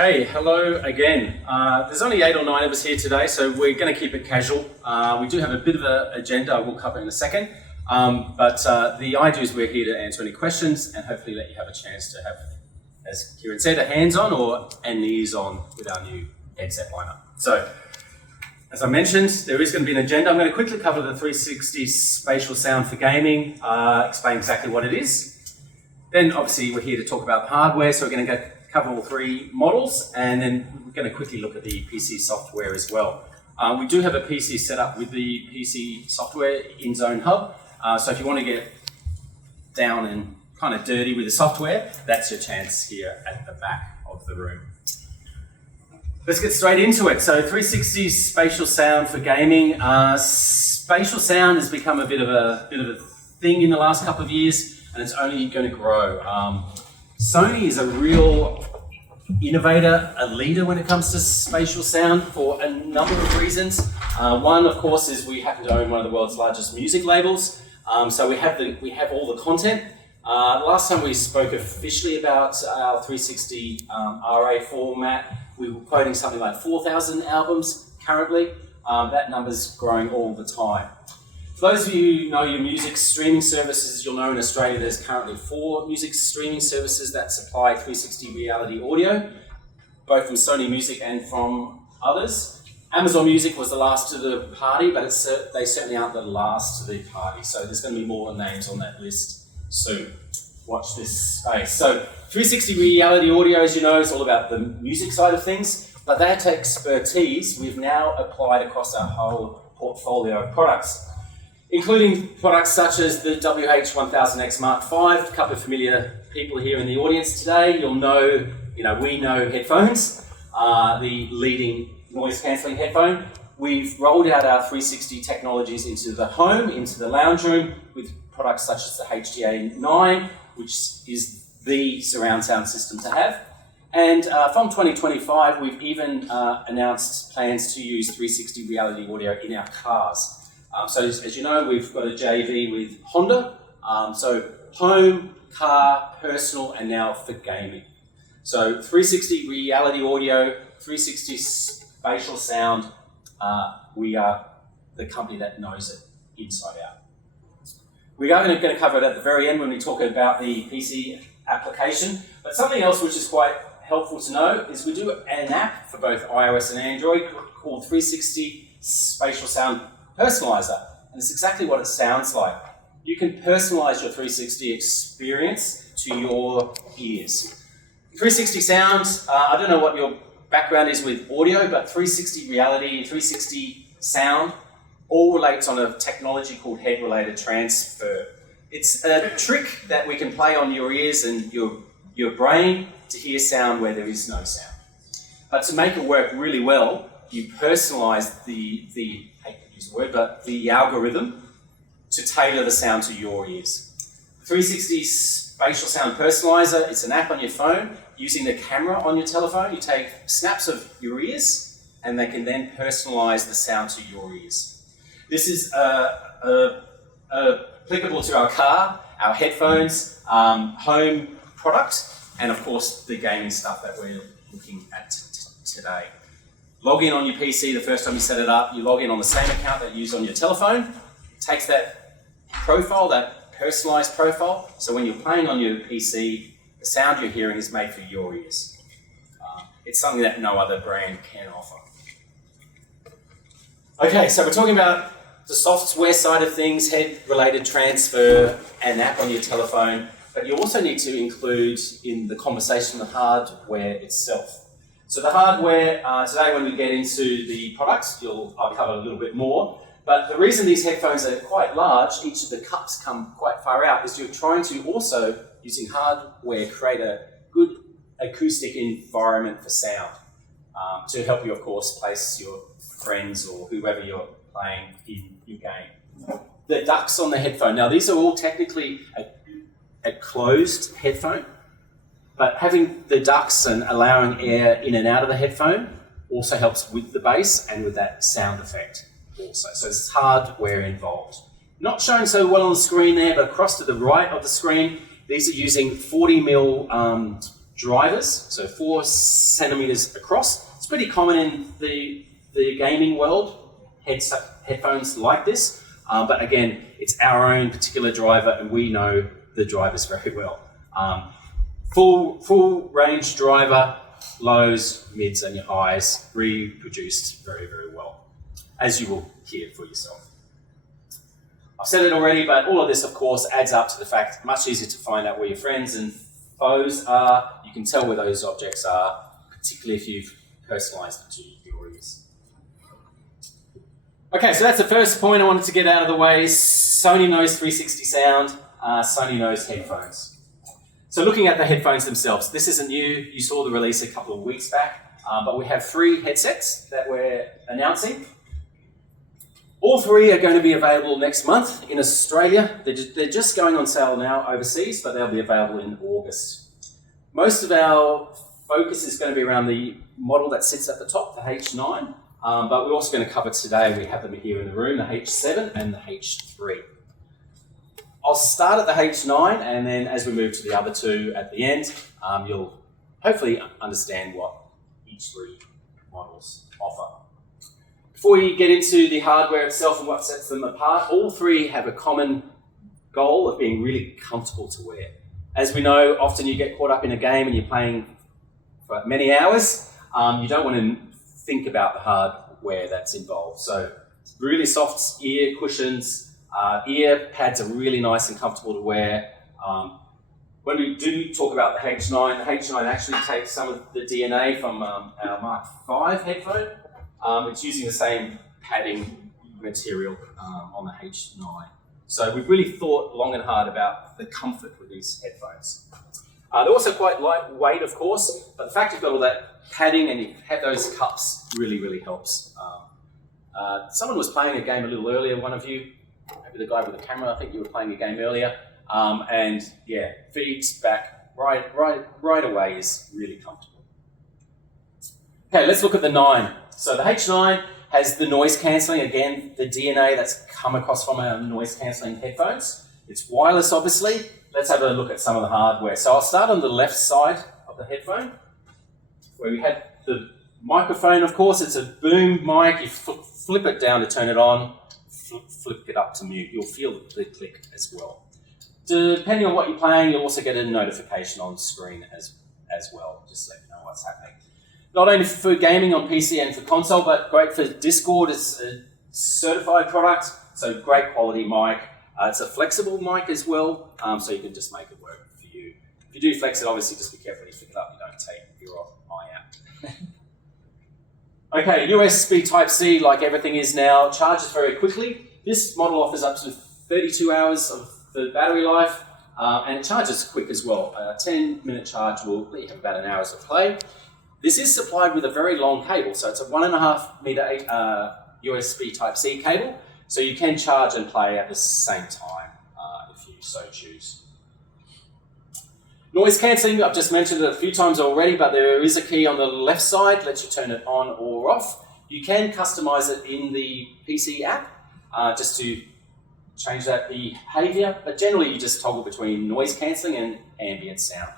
Okay, hello again. There's only 8 or 9 of us here today, so we're going to keep it casual. We do have a bit of an agenda we'll cover in a second, but the idea is we're here to answer any questions and hopefully let you have a chance to have, as Kieran said, a hands-on or an ears-on with our new headset lineup. So, as I mentioned, there is going to be an agenda. I'm going to quickly cover the 360 spatial sound for gaming, explain exactly what it is. Then, obviously, we're here to talk about the hardware, so we're going to cover all 3 models, and then we're going to quickly look at the PC software as well. We do have a PC set up with the PC software Endzonehub, so if you want to get down and kind of dirty with the software, that's your chance here at the back of the room. Let's get straight into it. So 360 spatial sound for gaming. Spatial sound has become a bit of a thing in the last couple of years, and it's only going to grow. Sony is a real innovator, a leader when it comes to spatial sound for a number of reasons. One, of course, is we happen to own one of the world's largest music labels, so we have all the content. Last time we spoke officially about our 360 RA format, we were quoting something like 4,000 albums currently. That number's growing all the time. For those of you who know your music streaming services, you'll know in Australia there's currently 4 music streaming services that supply 360 reality audio, both from Sony Music and from others. Amazon Music was the last to the party, but they certainly aren't the last to the party, so there's going to be more names on that list soon. Watch this space. So 360 reality audio, as you know, is all about the music side of things, but that expertise we've now applied across our whole portfolio of products, including products such as the WH-1000X Mark V. A couple of familiar people here in the audience today. You'll know, we know headphones, the leading noise cancelling headphone. We've rolled out our 360 technologies into the home, into the lounge room, with products such as the HDA9, which is the surround sound system to have. And from 2025, we've even announced plans to use 360 reality audio in our cars. So as you know, we've got a JV with Honda. So home, car, personal, and now for gaming. So 360 reality audio, 360 spatial sound, we are the company that knows it inside out. We are going to cover it at the very end when we talk about the PC application. But something else which is quite helpful to know is we do an app for both iOS and Android called 360 Spatial Sound Personalizer, and it's exactly what it sounds like. You can personalize your 360 experience to your ears. 360 sound, I don't know what your background is with audio, but 360 reality, 360 sound, all relates on a technology called head-related transfer. It's a trick that we can play on your ears and your brain to hear sound where there is no sound. But to make it work really well, you personalize the algorithm to tailor the sound to your ears. 360 Spatial Sound Personalizer, it's an app on your phone. Using the camera on your telephone, you take snaps of your ears and they can then personalize the sound to your ears. This is applicable to our car, our headphones, home product, and of course the gaming stuff that we're looking at today. Log in on your PC the first time you set it up. You log in on the same account that you use on your telephone. It takes that profile, that personalized profile, so when you're playing on your PC, the sound you're hearing is made for your ears. It's something that no other brand can offer. Okay, so we're talking about the software side of things, head-related transfer, an app on your telephone, but you also need to include in the conversation the hardware itself. So the hardware, today when we get into the products, I'll cover a little bit more, but the reason these headphones are quite large, each of the cups come quite far out, is you're trying to also, using hardware, create a good acoustic environment for sound to help you, of course, place your friends or whoever you're playing in your game. The ducts on the headphone, now these are all technically a closed headphone, but having the ducts and allowing air in and out of the headphone also helps with the bass and with that sound effect also. So there's hardware involved. Not showing so well on the screen there, but across to the right of the screen, these are using 40mm drivers, so 4 centimeters across. It's pretty common in the gaming world, headphones like this, but again, it's our own particular driver and we know the drivers very well. Full range driver, lows, mids and your highs, reproduced very, very well, as you will hear for yourself. I've said it already, but all of this, of course, adds up to the fact much easier to find out where your friends and foes are. You can tell where those objects are, particularly if you've personalized it to your ears. Okay, so that's the first point I wanted to get out of the way. Sony knows 360 sound, Sony knows headphones. So looking at the headphones themselves, this isn't new. You saw the release a couple of weeks back, but we have 3 headsets that we're announcing. All 3 are going to be available next month in Australia. They're just going on sale now overseas, but they'll be available in August. Most of our focus is going to be around the model that sits at the top, the H9, but we're also going to cover today, we have them here in the room, the H7 and the H3. I'll start at the H9, and then as we move to the other 2 at the end, you'll hopefully understand what each 3 models offer. Before we get into the hardware itself and what sets them apart, all 3 have a common goal of being really comfortable to wear. As we know, often you get caught up in a game and you're playing for many hours. You don't want to think about the hardware that's involved. So really soft ear cushions, ear pads are really nice and comfortable to wear. When we do talk about the H9 actually takes some of the DNA from our Mark V headphone. It's using the same padding material on the H9. So we've really thought long and hard about the comfort with these headphones. They're also quite lightweight, of course, but the fact you've got all that padding and you have those cups really, really helps. Someone was playing a game a little earlier, one of you, maybe the guy with the camera, I think you were playing a game earlier, and yeah, feeds back right away is really comfortable. Okay, let's look at the 9. So the H9 has the noise cancelling, again, the DNA that's come across from our noise cancelling headphones. It's wireless, obviously. Let's have a look at some of the hardware. So I'll start on the left side of the headphone, where we have the microphone, of course. It's a boom mic. You flip it down to turn it on, flip it up to mute. You'll feel the click as well. Depending on what you're playing, you'll also get a notification on screen as well, just so you know what's happening. Not only for gaming on PC and for console, but great for Discord. It's a certified product, so great quality mic. It's a flexible mic as well, so you can just make it work for you. If you do flex it, obviously just be careful when you flick it up, you don't take your eye out. Okay, USB Type-C, like everything is now, charges very quickly. This model offers up to 32 hours of the battery life, and it charges quick as well. A 10-minute charge will let you have about an hour's of play. This is supplied with a very long cable, so it's a 1.5 meter USB Type-C cable, so you can charge and play at the same time if you so choose. Noise cancelling, I've just mentioned it a few times already, but there is a key on the left side, lets you turn it on or off. You can customize it in the PC app just to change that behavior, but generally you just toggle between noise cancelling and ambient sound.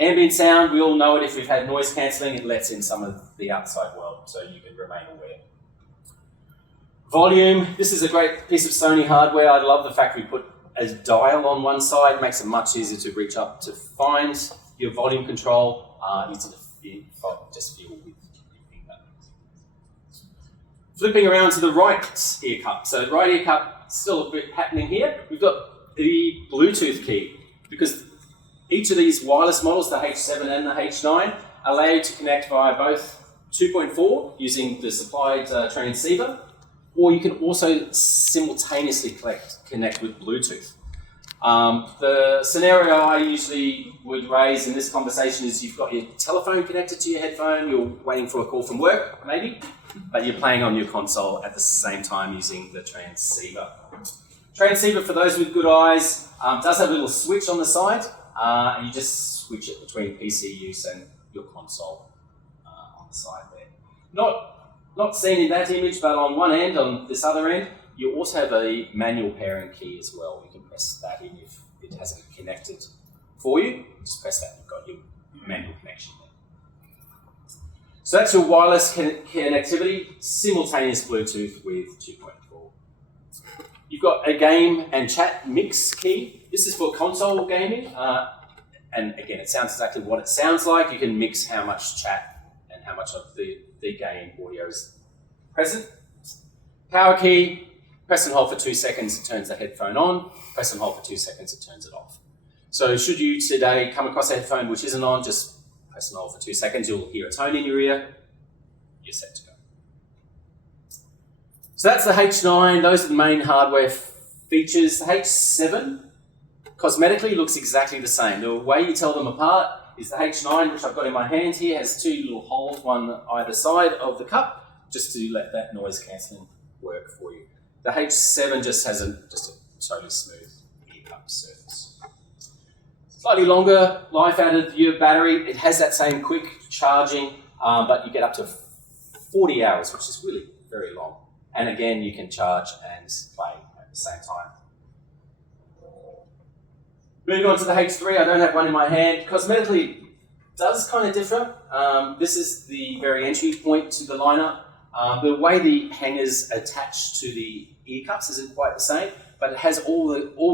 Ambient sound, we all know it. If we've had noise cancelling, it lets in some of the outside world, so you can remain aware. Volume, this is a great piece of Sony hardware. I love the fact we put a dial on one side. It makes it much easier to reach up to find your volume control. Easy to just feel with your finger. Flipping around to the right ear cup. So right ear cup, still a bit happening here. We've got the Bluetooth key, because each of these wireless models, the H7 and the H9, allow you to connect via both 2.4 using the supplied transceiver, or you can also simultaneously connect with Bluetooth. The scenario I usually would raise in this conversation is you've got your telephone connected to your headphone, you're waiting for a call from work, maybe, but you're playing on your console at the same time using the transceiver. Transceiver, for those with good eyes, does have a little switch on the side, and you just switch it between PC use and your console on the side there. Not seen in that image, but on one end, on this other end, you also have a manual pairing key as well. You can press that in if it hasn't connected for you. Just press that, you've got your manual So that's your wireless connectivity, simultaneous Bluetooth with 2.4. You've got a game and chat mix key. This is for console gaming. And again, it sounds exactly what it sounds like. You can mix how much chat and how much of the game audio is present. Power key, press and hold for 2 seconds, it turns the headphone on. Press and hold for 2 seconds, it turns it off. So should you today come across a headphone which isn't on, just press and hold for 2 seconds, you'll hear a tone in your ear, you're set to go. So that's the H9, those are the main hardware features. The H7 cosmetically looks exactly the same. The way you tell them apart is the H9, which I've got in my hand here, has 2 little holes, one either side of the cup, just to let that noise cancelling work for you. The H7 just has a totally smooth ear cup surface. Slightly longer life out of your battery. It has that same quick charging, but you get up to 40 hours, which is really very long. And again, you can charge and play at the same time. Moving on to the H3, I don't have one in my hand. Cosmetically, it does kind of differ. This is the very entry point to the lineup. The way the hangers attach to the ear cups isn't quite the same, but it has all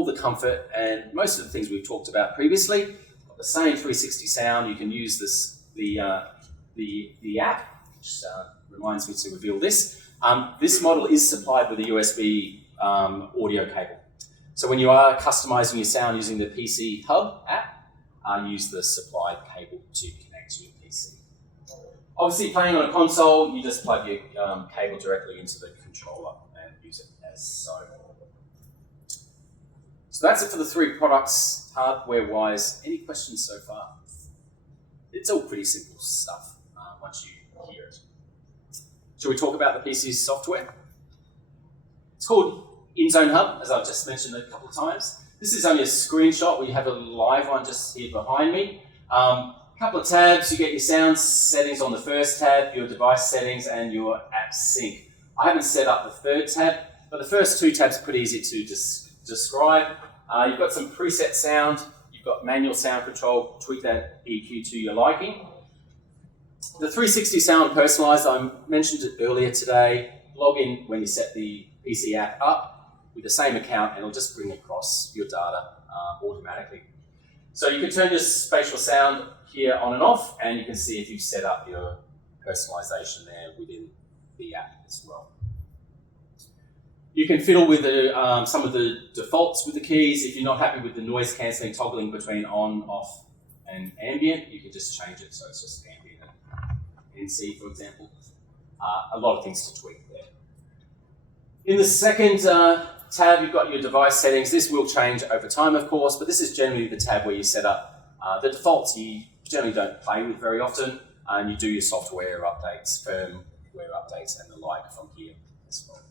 the comfort and most of the things we've talked about previously. The same 360 sound. You can use the app, which reminds me to reveal this. This model is supplied with a USB audio cable. So when you are customizing your sound using the PC Hub app, use the supplied cable to connect to your PC. Obviously, playing on a console, you just plug your cable directly into the controller and use it as so. So that's it for the 3 products, hardware-wise. Any questions so far? It's all pretty simple stuff once you hear it. Shall we talk about the PC software? It's called Endzonehub, as I've just mentioned a couple of times. This is only a screenshot. We have a live one just here behind me. A couple of tabs. You get your sound settings on the first tab, your device settings, and your app sync. I haven't set up the 3rd tab, but the first 2 tabs are pretty easy to describe. You've got some preset sound. You've got manual sound control. Tweak that EQ to your liking. The 360 sound personalized, I mentioned it earlier today. Log in when you set the PC app up with the same account and it'll just bring across your data automatically. So you can turn your spatial sound here on and off, and you can see if you've set up your personalization there within the app as well. You can fiddle with some of the defaults with the keys. If you're not happy with the noise cancelling toggling between on, off, and ambient, you can just change it so it's just ambient and NC, for example. A lot of things to tweak there. In the second tab, you've got your device settings. This will change over time, of course, but this is generally the tab where you set up the defaults you generally don't play with very often, and you do your software updates, firmware updates, and the like from here as well.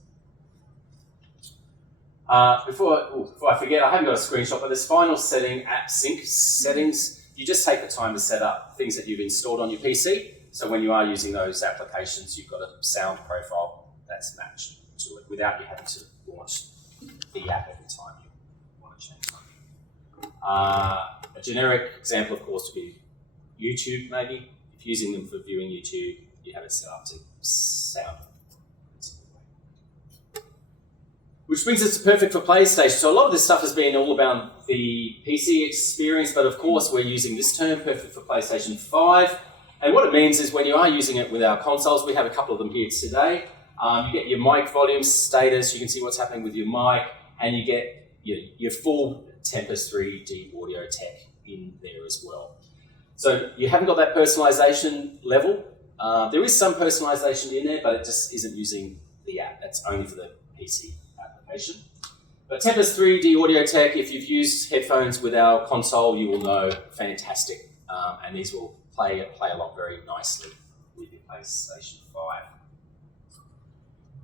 Before I forget, I haven't got a screenshot, but this final setting, app sync settings, you just take the time to set up things that you've installed on your PC. So when you are using those applications, you've got a sound profile that's matched to it without you having to launch the app every time you want to change something. A generic example, of course, would be YouTube, maybe. If you're using them for viewing YouTube, you have it set up to sound. Which brings us to perfect for PlayStation. So a lot of this stuff has been all about the PC experience, but of course we're using this term, perfect for PlayStation 5. And what it means is when you are using it with our consoles, we have a couple of them here today. You get your mic volume status, you can see what's happening with your mic, and you get your full Tempest 3D audio tech in there as well. So you haven't got that personalization level. There is some personalization in there, but it just isn't using the app. That's only for the PC application. But Tempest 3D audio tech, if you've used headphones with our console, you will know, fantastic. And these will play along very nicely with your PlayStation 5.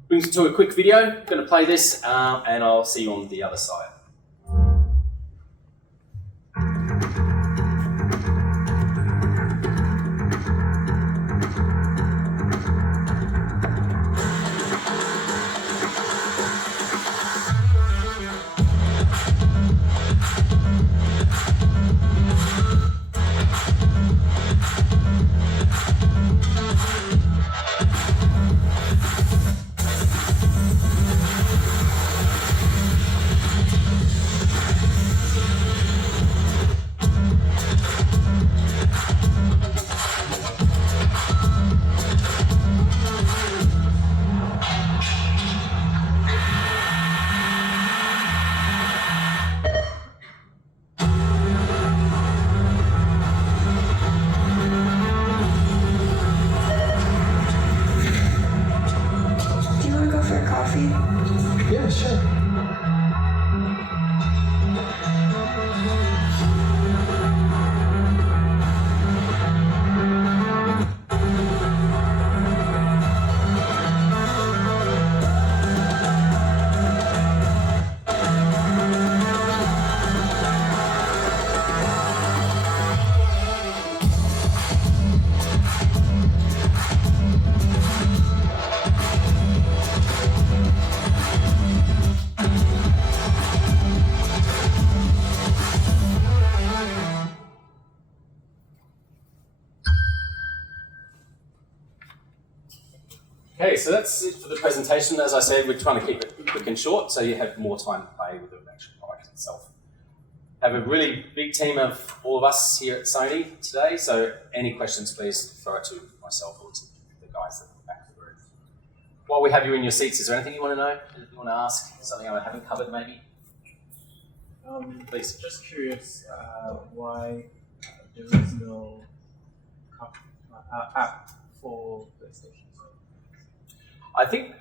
Brings us to a quick video. I'm going to play this, and I'll see you on the other side. Okay, so that's it for the presentation. As I said, we're trying to keep it quick and short so you have more time to play with the actual product itself. Have a really big team of all of us here at Sony today, so any questions please throw it to myself or to the guys at the back of the room. While we have you in your seats, is there anything you want to know? Anything you want to ask? Something I haven't covered maybe? Please. Just curious why there is no app for PlayStation. I think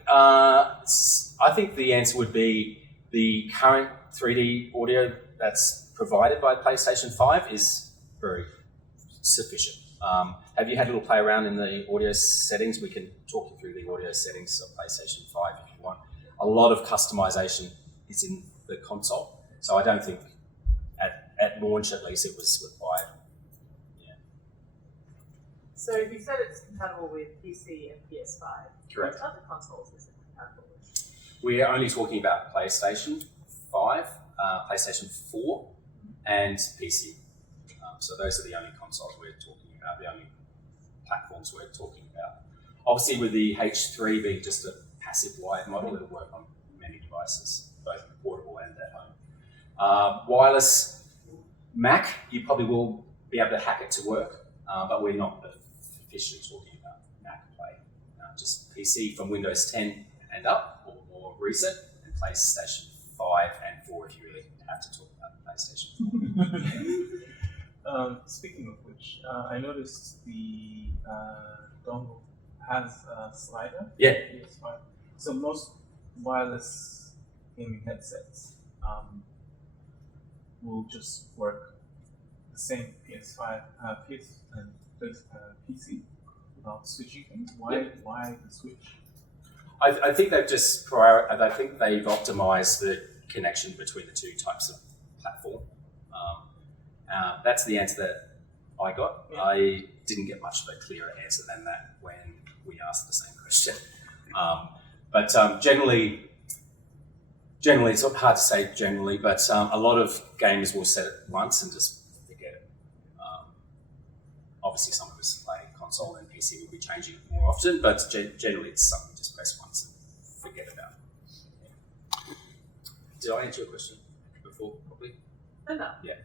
the answer would be the current 3D audio that's provided by PlayStation 5 is very sufficient. Have you had a little play around in the audio settings? We can talk you through the audio settings of PlayStation 5 if you want. A lot of customization is in the console, so I don't think at launch at least it was required. Yeah. So you said it's compatible with PC and PS5. Correct. Which other consoles is it compatible with? We're only talking about PlayStation 5, PlayStation 4, and PC. So those are the only consoles we're talking about, the only platforms we're talking about. Obviously with the H3 being just a passive wired model, it'll work on many devices, both portable and at home. Wireless Mac, you probably will be able to hack it to work, but we're not officially talking about Mac Play. Just PC from Windows 10 and up, or more recent, and PlayStation 5 and 4 if you really have to talk about PlayStation 4. Speaking of which, I noticed the dongle has a slider. Yeah. PS5. So most wireless gaming headsets will just work the same PS5, PS and PC without switching things. Why the switch? I think they've just I think they've optimized the connection between the two types of platform. That's the answer that I got. Yeah. I didn't get much of a clearer answer than that when we asked the same question. But generally, it's hard to say generally, but a lot of gamers will set it once and just forget it. Obviously, some of us play console and PC will be changing it more often, but generally it's something you just press once and forget about. Yeah. Did I answer your question before, probably? No. Yeah.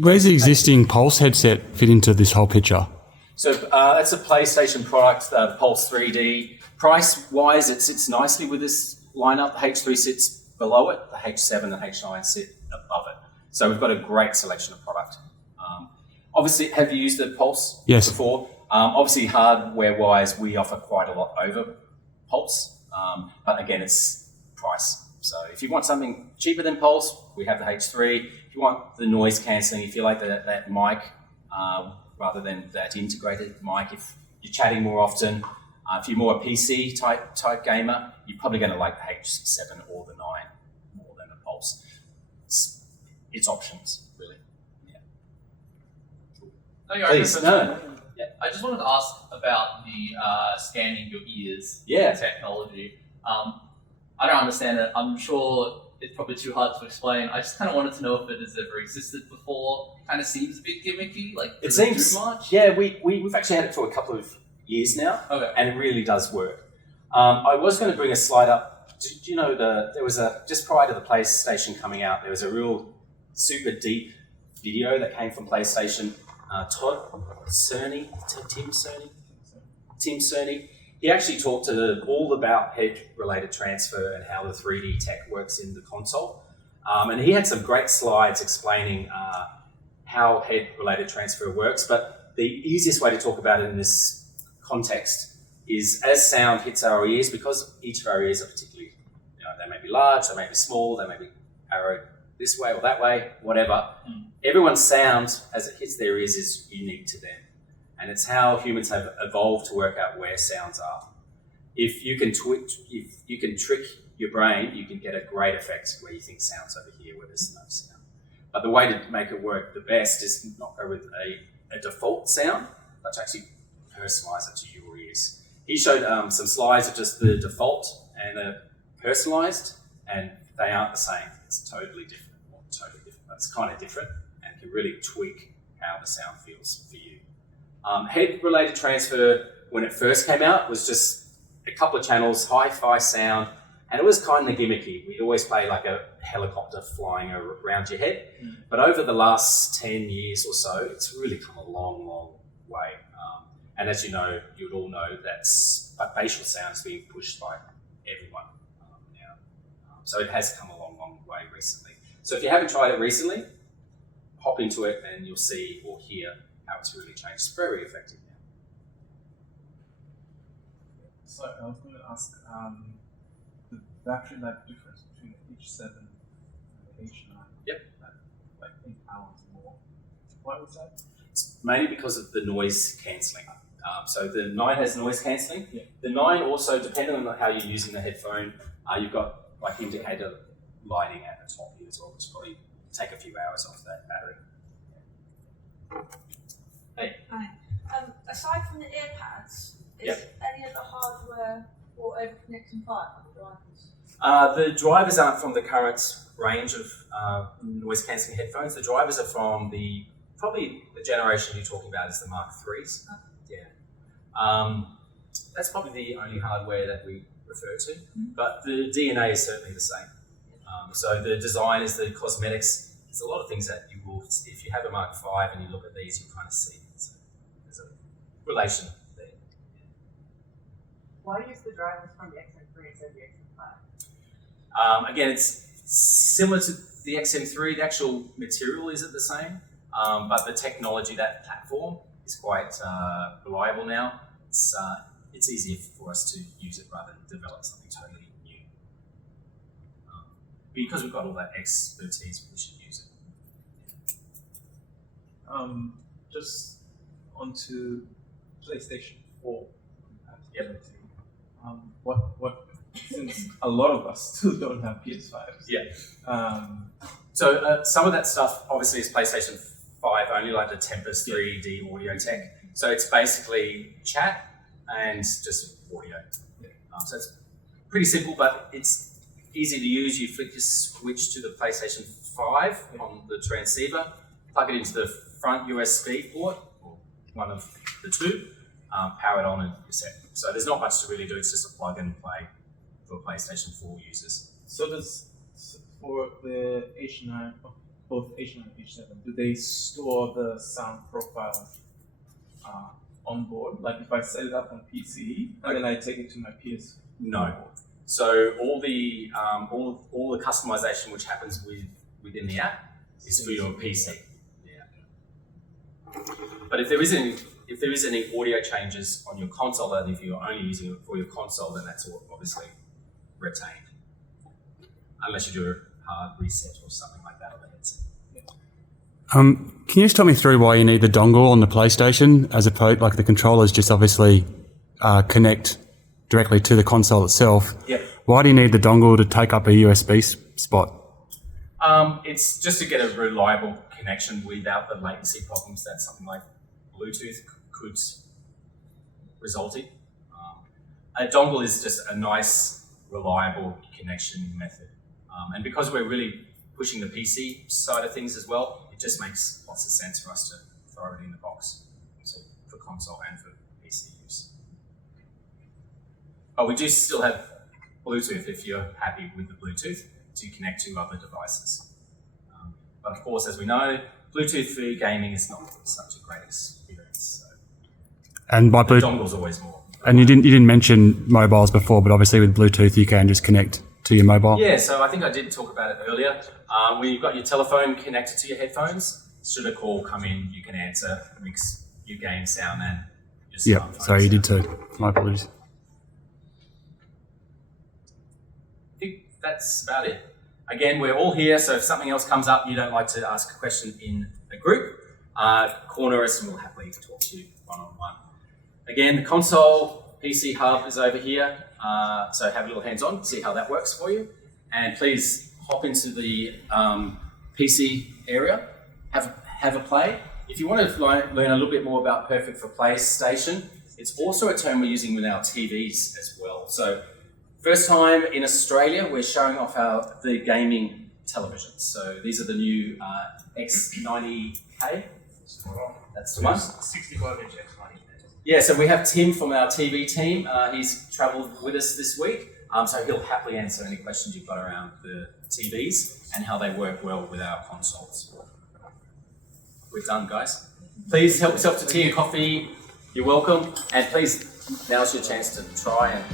Where's the existing Pulse headset fit into this whole picture? So that's a PlayStation product, the Pulse 3D. Price-wise, it sits nicely with this lineup. The H3 sits below it. The H7 and H9 sit above it. So we've got a great selection of product. Obviously, have you used the Pulse before? Obviously, hardware-wise, we offer quite a lot over Pulse. But again, it's price. So if you want something cheaper than Pulse, we have the H3. If you want the noise cancelling, if you like that mic, rather than that integrated mic, if you're chatting more often, if you're more a PC type gamer, you're probably going to like the H7 or the 9 more than the Pulse. It's options, really. Yeah. No, you're Please, no. Yeah. I just wanted to ask about the scanning your ears technology. I don't understand it. I'm sure it's probably too hard to explain. I just kind of wanted to know if it has ever existed before. It kind of seems a bit gimmicky. Like, it seems too much? Yeah, we've actually had it for a couple of years now, and it really does work. I was going to bring a slide up. Do you know there was just prior to the PlayStation coming out, there was a real super deep video that came from PlayStation. Tim Sony. He actually talked all about head-related transfer and how the 3D tech works in the console. And he had some great slides explaining how head-related transfer works. But the easiest way to talk about it in this context is as sound hits our ears, because each of our ears are particularly, they may be large, they may be small, they may be arrowed this way or that way, whatever. Everyone's sound as it hits their ears is unique to them. And it's how humans have evolved to work out where sounds are. If you can trick your brain, you can get a great effect where you think sound's over here where there's no sound. But the way to make it work the best is not go with a default sound, but to actually personalize it to your ears. He showed some slides of just the default and the personalized, and they aren't the same. It's totally different, but it's kind of different and can really tweak how the sound feels for you. Head-related transfer when it first came out, was just a couple of channels, hi-fi sound, and it was kind of gimmicky. We'd always play like a helicopter flying around your head. But over the last 10 years or so, it's really come a long, long way. And as you know, you would all know that spatial sound is being pushed by everyone now. So it has come a long, long way recently. So if you haven't tried it recently, hop into it and you'll see or hear how it's really changed. It's very effective now. So I was going to ask the battery life difference between the H7 and the H9. Yep. Like 8 hours more. Why was that? It's mainly because of the noise cancelling. So the 9 has noise cancelling. Yeah. The 9 also, depending on how you're using the headphone, you've got like indicator lighting at the top here as well, which probably take a few hours off that battery. Hey. Hi. Aside from the earpads, is Yep. any of the hardware or overconnecting via the drivers? The drivers aren't from the current range of noise cancelling headphones. The drivers are from probably the generation you're talking about is the Mark IIIs. Okay. Yeah. That's probably the only hardware that we refer to, but the DNA is certainly the same. So the design is the cosmetics. There's a lot of things that you will, if you have a Mark V and you look at these, you kind of see there's a relation there. Why use the drivers from the XM3 instead of the XM5? Again, it's similar to the XM3. The actual material isn't the same, but the technology, that platform, is quite reliable now. It's easier for us to use it rather than develop something totally new. Because we've got all that expertise, we should use it. Just onto PlayStation 4. Yep. What? Since a lot of us still don't have PS5s. Yeah. So some of that stuff obviously is PlayStation 5 only, like the Tempest 3D audio tech. So it's basically chat and just audio. So it's pretty simple, but it's easy to use. You flick your switch to the PlayStation 5 on the transceiver, plug it into the front USB port, or one of the two, power it on and you're set. So there's not much to really do, it's just a plug and play for PlayStation 4 users. So for the H9, both H9 and H7, do they store the sound profile on board? Like if I set it up on PC and then I take it to my PS? No. So all the customization which happens within the app is for your PC. Yeah. But if there is any audio changes on your console, and if you're only using it for your console, then that's all obviously retained. Unless you do a hard reset or something like that on the headset. Can you just talk me through why you need the dongle on the PlayStation as opposed, like the controllers just obviously connect directly to the console itself? Yep. Why do you need the dongle to take up a USB spot? It's just to get a reliable connection without the latency problems that something like Bluetooth could result in. A dongle is just a nice, reliable connection method. And because we're really pushing the PC side of things as well, it just makes lots of sense for us to throw it in the box, so for console and for PC use. But we do still have Bluetooth if you're happy with the Bluetooth to connect to other devices. But of course, as we know, Bluetooth for gaming is not such a great experience. So And by the Bluetooth, dongle's always more. and you didn't mention mobiles before, but obviously with Bluetooth you can just connect to your mobile. Yeah, so I think I did talk about it earlier. When you've got your telephone connected to your headphones, should a call come in, you can answer, mix your game sound and your smartphone. Yeah, sorry, you did sound. too. My apologies. I think that's about it. Again, we're all here, so if something else comes up, you don't like to ask a question in a group, corner us and we'll happily talk to you one-on-one. Again, the console PC hub is over here, so have a little hands-on, see how that works for you. And please hop into the PC area, have a play. If you want to learn a little bit more about Perfect for PlayStation, it's also a term we're using with our TVs as well. So first time in Australia, we're showing off the gaming televisions. So these are the new X90K. That's the one. 65-inch X90K. Yeah, so we have Tim from our TV team. He's travelled with us this week, so he'll happily answer any questions you've got around the TVs and how they work well with our consoles. We're done, guys. Please help yourself to tea and coffee. You're welcome. And please, now's your chance to try and